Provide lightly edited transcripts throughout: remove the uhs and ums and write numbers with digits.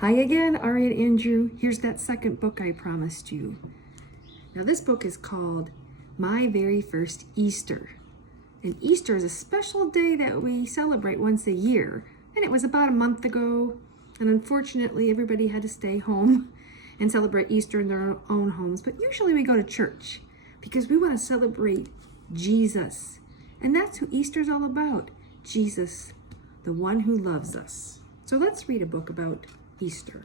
Hi again, Ari and Andrew. Here's that second book I promised you. Now this book is called My Very First Easter. And Easter is a special day that we celebrate once a year. And it was about a month ago. And unfortunately, everybody had to stay home and celebrate Easter in their own homes. But usually we go to church because we want to celebrate Jesus. And that's who Easter's all about. Jesus, the one who loves us. So let's read a book about Easter.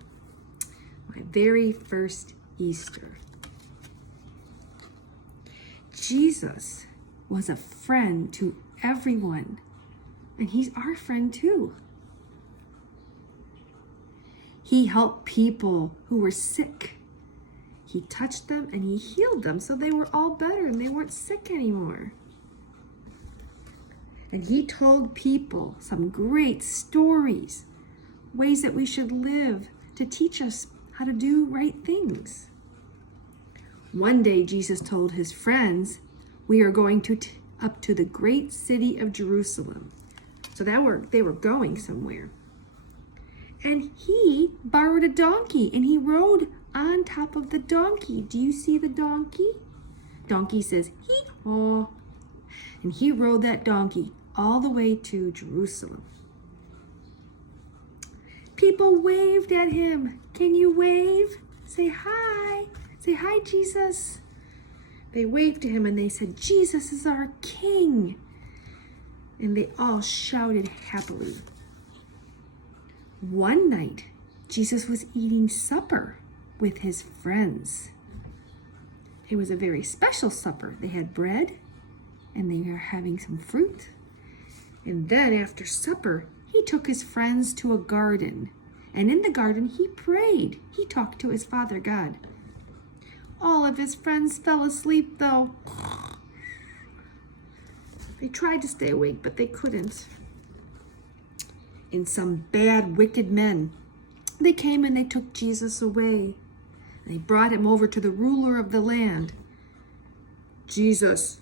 My very first Easter. Jesus was a friend to everyone, and he's our friend too. He helped people who were sick. He touched them and he healed them so they were all better and they weren't sick anymore. And he told people some great stories, ways that we should live to teach us how to do right things. One day, Jesus told his friends, we are going up to the great city of Jerusalem. So they were going somewhere. And he borrowed a donkey and he rode on top of the donkey. Do you see the donkey? Donkey says, hee-haw. And he rode that donkey all the way to Jerusalem. People waved at him. Can you wave? Say hi. Say hi, Jesus. They waved to him and they said, Jesus is our King. And they all shouted happily. One night, Jesus was eating supper with his friends. It was a very special supper. They had bread and they were having some fruit. And then after supper, he took his friends to a garden. And in the garden, he prayed. He talked to his Father God. All of his friends fell asleep, though. They tried to stay awake, but they couldn't. And some bad, wicked men, they came and they took Jesus away. They brought him over to the ruler of the land. Jesus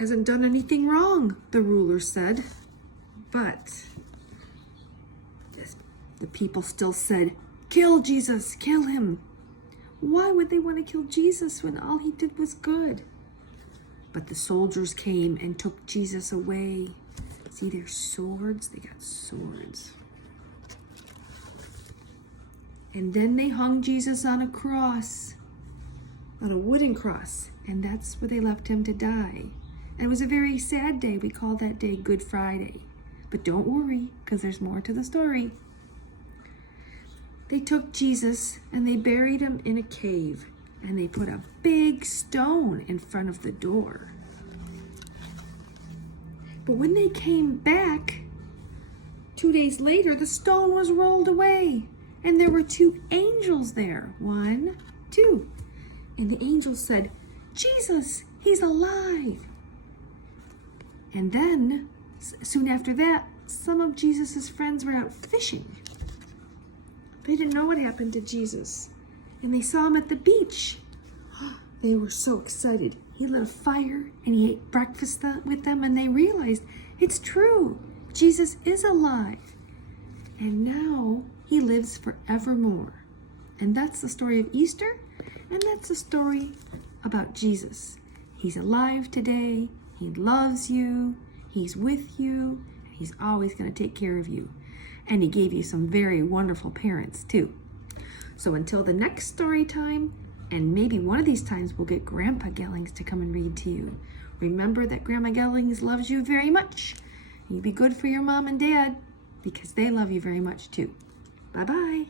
hasn't done anything wrong, the ruler said. But the people still said, kill Jesus, kill him. Why would they want to kill Jesus when all he did was good? But the soldiers came and took Jesus away. See their swords? They got swords. And then they hung Jesus on a cross, on a wooden cross, and that's where they left him to die. And it was a very sad day. We call that day Good Friday. But don't worry, because there's more to the story. They took Jesus and they buried him in a cave, and they put a big stone in front of the door. But when they came back, 2 days later, the stone was rolled away, and there were two angels there. 1, 2. And the angels said, Jesus, he's alive. And then, soon after that, some of Jesus's friends were out fishing. They didn't know what happened to Jesus. And they saw him at the beach. They were so excited. He lit a fire and he ate breakfast with them, and they realized it's true. Jesus is alive. And now he lives forevermore. And that's the story of Easter, and that's the story about Jesus. He's alive today. He loves you. He's with you. And he's always going to take care of you. And he gave you some very wonderful parents too. So until the next story time, and maybe one of these times we'll get Grandpa Gellings to come and read to you. Remember that Grandma Gellings loves you very much. You be good for your mom and dad because they love you very much too. Bye-bye.